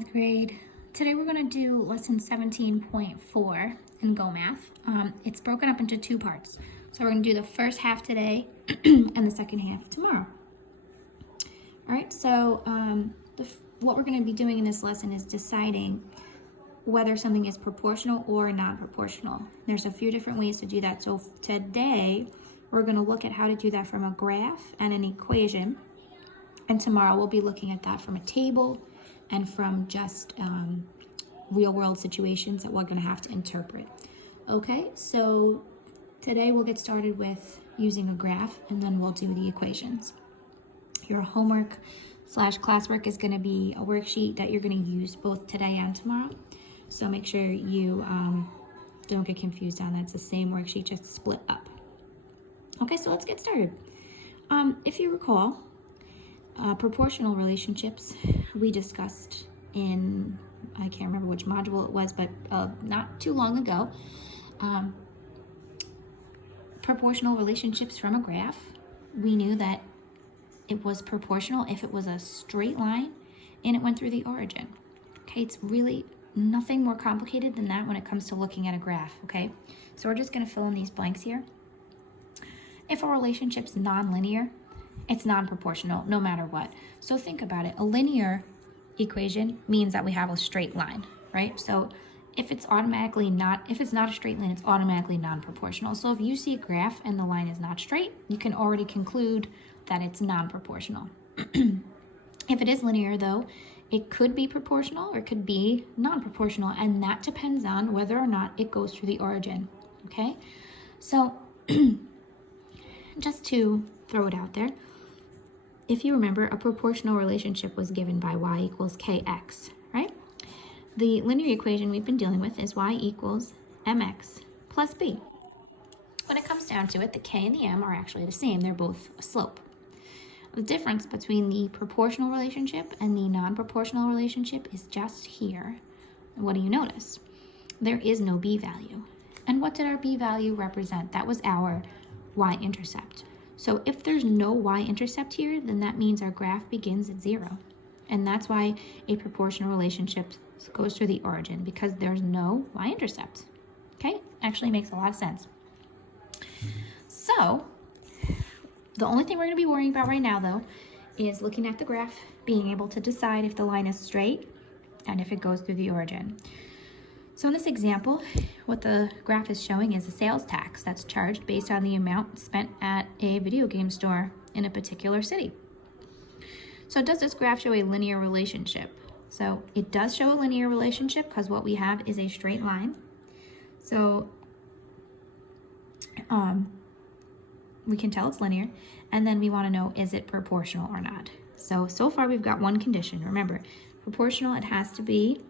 5th grade. Today we're going to do lesson 17.4 in Go Math. It's broken up into two parts. So we're going to do the first half today and the second half tomorrow. All right, so what we're going to be doing in this lesson is deciding whether something is proportional or non-proportional. There's a few different ways to do that. So today we're going to look at how to do that from a graph and an equation. And tomorrow we'll be looking at that from a table and from just real world situations that we're going to have to interpret. Okay, so today we'll get started with using a graph and then we'll do the equations. Your homework / classwork is going to be a worksheet that you're going to use both today and tomorrow. So make sure you don't get confused on that. It's the same worksheet, just split up. Okay, so let's get started. If you recall, proportional relationships we discussed in, I can't remember which module it was, but not too long ago. Proportional relationships from a graph, we knew that it was proportional if it was a straight line and it went through the origin. Okay, it's really nothing more complicated than that when it comes to looking at a graph, okay? So we're just going to fill in these blanks here. If a relationship's nonlinear, it's non-proportional no matter what. So think about it. A linear equation means that we have a straight line, right? So if it's not a straight line, it's automatically non-proportional. So if you see a graph and the line is not straight, you can already conclude that it's non-proportional. If it is linear though, it could be proportional or it could be non-proportional, and that depends on whether or not it goes through the origin, okay? So just to throw it out there, if you remember, a proportional relationship was given by y equals kx, right? The linear equation we've been dealing with is y equals mx plus b. When it comes down to it, the k and the m are actually the same. They're both a slope. The difference between the proportional relationship and the non-proportional relationship is just here. And what do you notice? There is no b value. And what did our b value represent? That was our y-intercept. So if there's no y-intercept here, then that means our graph begins at 0. And that's why a proportional relationship goes through the origin, because there's no y-intercept. Okay? Actually makes a lot of sense. So the only thing we're going to be worrying about right now, though, is looking at the graph, being able to decide if the line is straight and if it goes through the origin. So in this example, what the graph is showing is a sales tax that's charged based on the amount spent at a video game store in a particular city. So does this graph show a linear relationship? So it does show a linear relationship because what we have is a straight line. So we can tell it's linear, and then we want to know, is it proportional or not? So far we've got one condition. Remember, proportional, it has to be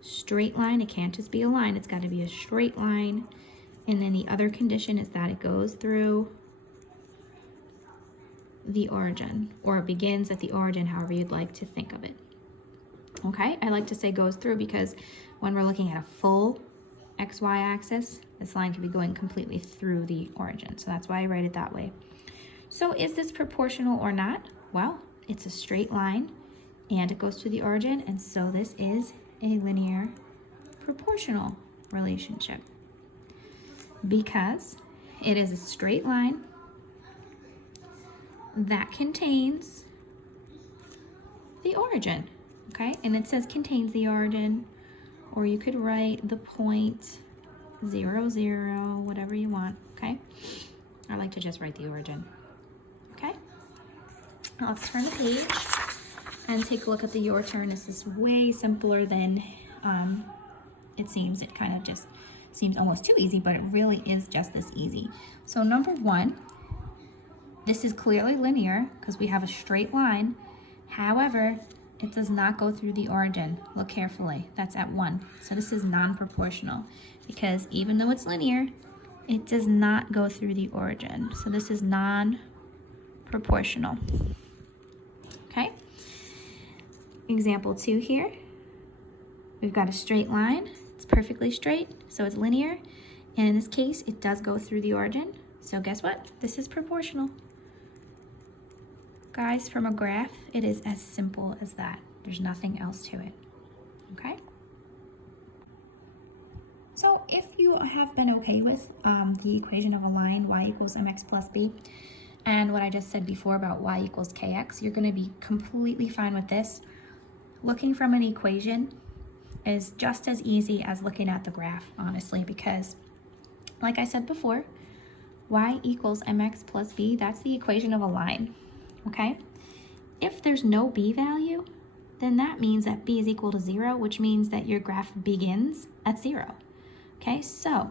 straight line. It can't just be a line. It's got to be a straight line. And then the other condition is that it goes through the origin, or it begins at the origin, however you'd like to think of it. Okay, I like to say goes through because when we're looking at a full XY axis, this line can be going completely through the origin. So that's why I write it that way. So is this proportional or not? Well, it's a straight line and it goes through the origin, and so this is a linear proportional relationship because it is a straight line that contains the origin, okay? And it says contains the origin, or you could write the point 0, 0, whatever you want, okay? I like to just write the origin, okay? Now let's turn the page and take a look at the your turn. This is way simpler than it seems. It kind of just seems almost too easy, but it really is just this easy. So number 1, this is clearly linear because we have a straight line. However, it does not go through the origin. Look carefully. That's at 1. So this is non-proportional because even though it's linear, it does not go through the origin. So this is non-proportional. Okay? Example 2 here. We've got a straight line. It's perfectly straight, so it's linear. And in this case, it does go through the origin. So guess what? This is proportional. Guys, from a graph, it is as simple as that. There's nothing else to it, okay? So if you have been okay with the equation of a line, y equals mx plus b, and what I just said before about y equals kx, you're gonna be completely fine with this. Looking from an equation is just as easy as looking at the graph, honestly, because like I said before, y equals mx plus b, that's the equation of a line, okay? If there's no b value, then that means that b is equal to 0, which means that your graph begins at 0. Okay, so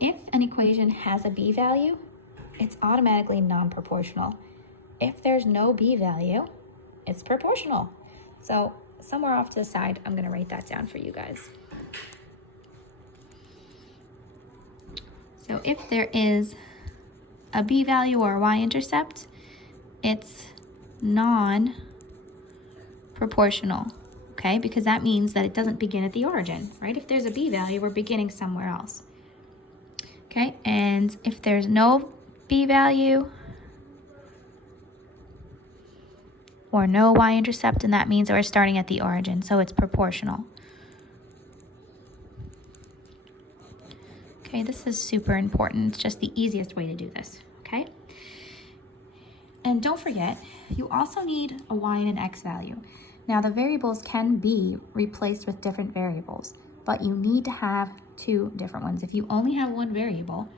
if an equation has a b value, it's automatically non-proportional. If there's no b value, it's proportional. So somewhere off to the side, I'm going to write that down for you guys. So if there is a b value or a y-intercept, it's non-proportional, okay? Because that means that it doesn't begin at the origin, right? If there's a b value, we're beginning somewhere else, okay? And if there's no b value or no y-intercept, and that means that we're starting at the origin, so it's proportional. Okay, this is super important. It's just the easiest way to do this, okay? And don't forget, you also need a y and an x value. Now, the variables can be replaced with different variables, but you need to have two different ones. If you only have one variable,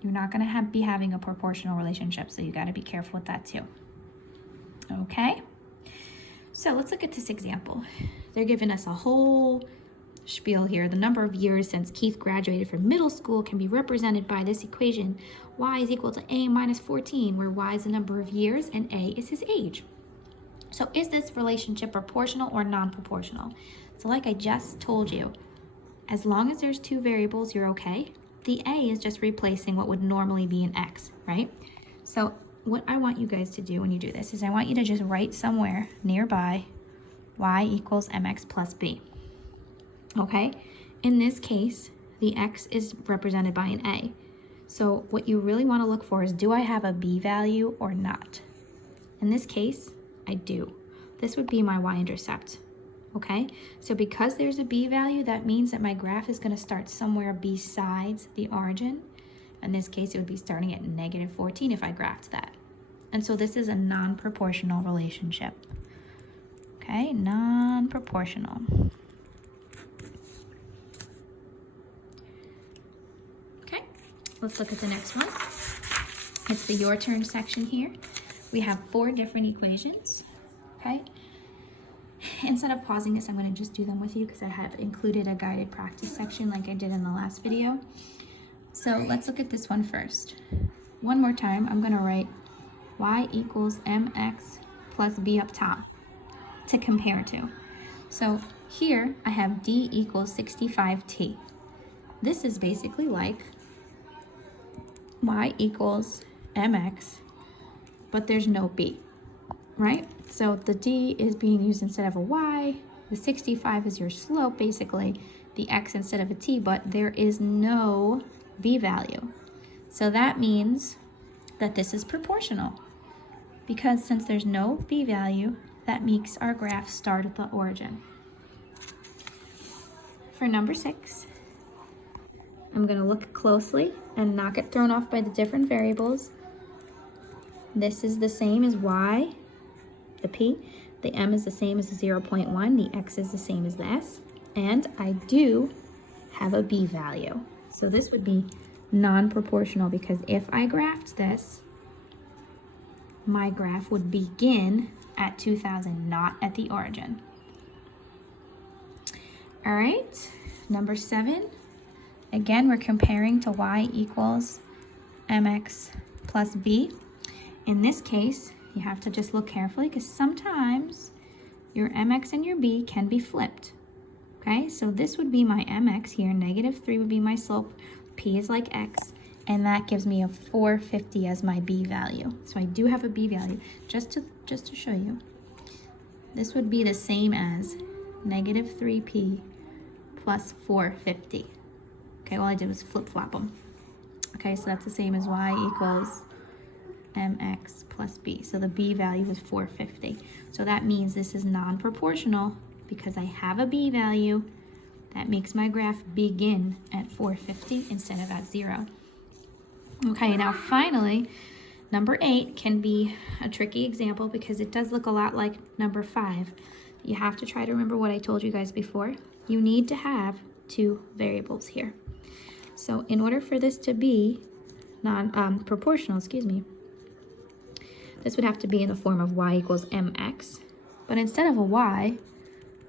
you're not going to be having a proportional relationship, so you got to be careful with that too. Okay? So let's look at this example. They're giving us a whole spiel here. The number of years since Keith graduated from middle school can be represented by this equation. Y is equal to a minus 14, where y is the number of years and a is his age. So is this relationship proportional or non-proportional? So like I just told you, as long as there's two variables, you're okay. The a is just replacing what would normally be an x, right? So what I want you guys to do when you do this is I want you to just write somewhere nearby y equals mx plus b. Okay, in this case, the x is represented by an a. So what you really want to look for is, do I have a b value or not? In this case, I do. This would be my y-intercept. Okay, so because there's a b value, that means that my graph is going to start somewhere besides the origin. In this case, it would be starting at negative 14 if I graphed that. And so this is a non-proportional relationship. Okay, non-proportional. Let's look at the next one. It's the your turn section here. We have 4 different equations, okay? Instead of pausing this, I'm going to just do them with you because I have included a guided practice section like I did in the last video. So let's look at this one first. One more time, I'm going to write y equals mx plus b up top to compare to. So here I have d equals 65t. This is basically like y equals mx, but there's no b, right? So the d is being used instead of a y, the 65 is your slope basically, the x instead of a t, but there is no b value. So that means that this is proportional, because since there's no b value, that makes our graph start at the origin. For number 6, I'm going to look closely and not get thrown off by the different variables. This is the same as y, the p. The m is the same as the 0.1. The x is the same as the s. And I do have a b value. So this would be non-proportional, because if I graphed this, my graph would begin at 2000, not at the origin. All right, number 7. Again, we're comparing to y equals mx plus b. In this case, you have to just look carefully, because sometimes your mx and your b can be flipped. Okay, so this would be my mx here, negative 3 would be my slope, p is like x, and that gives me a 450 as my b value. So I do have a b value. Just to show you, this would be the same as negative 3p plus 450. Okay, all I did was flip-flop them. Okay, so that's the same as y equals mx plus b. So the b value is 450. So that means this is non-proportional because I have a b value that makes my graph begin at 450 instead of at 0. Okay, now finally, number 8 can be a tricky example because it does look a lot like number 5. You have to try to remember what I told you guys before. You need to have 2 variables here. So in order for this to be proportional, this would have to be in the form of y equals mx. But instead of a y,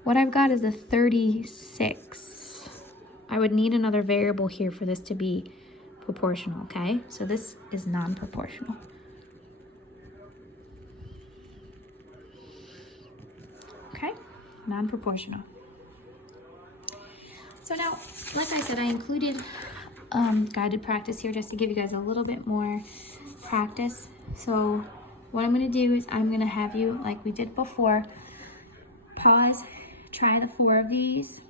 what I've got is a 36. I would need another variable here for this to be proportional, okay? So this is non-proportional. Okay, non-proportional. So now, like I said, I included guided practice here just to give you guys a little bit more practice. So what I'm going to do is I'm going to have you, like we did before, pause, try the 4 of these,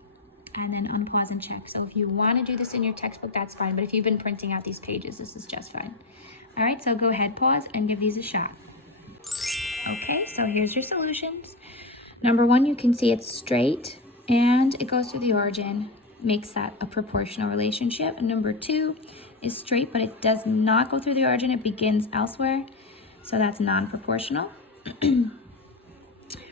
and then unpause and check. So if you want to do this in your textbook, that's fine. But if you've been printing out these pages, this is just fine. All right, so go ahead, pause, and give these a shot. Okay, so here's your solutions. Number 1, you can see it's straight, and it goes through the origin, makes that a proportional relationship. And number 2 is straight, but it does not go through the origin. It begins elsewhere, so that's non-proportional.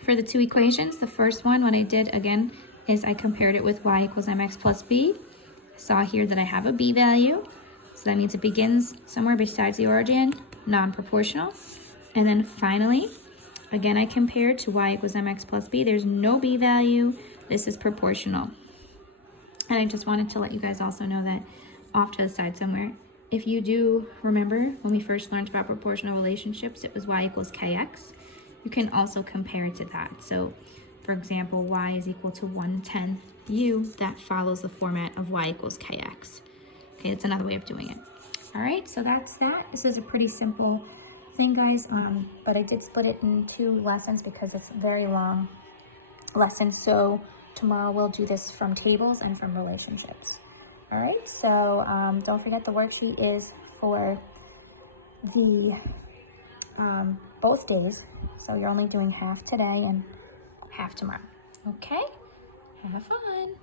For the 2 equations, the first one, what I did again is I compared it with y equals mx plus b. I saw here that I have a b value, so that means it begins somewhere besides the origin, non-proportional. And then finally, again, I compared to y equals mx plus b. There's no b value. This is proportional. And I just wanted to let you guys also know that off to the side somewhere, if you do remember when we first learned about proportional relationships, it was y equals kx. You can also compare it to that. So for example, y is equal to 1/10 u. That follows the format of y equals kx. Okay, that's another way of doing it. All right, so that's that. This is a pretty simple thing, guys, but I did split it in 2 lessons because it's a very long lesson. So tomorrow we'll do this from tables and from relationships. All right, so don't forget the worksheet is for the both days. So you're only doing half today and half tomorrow. Okay, have fun.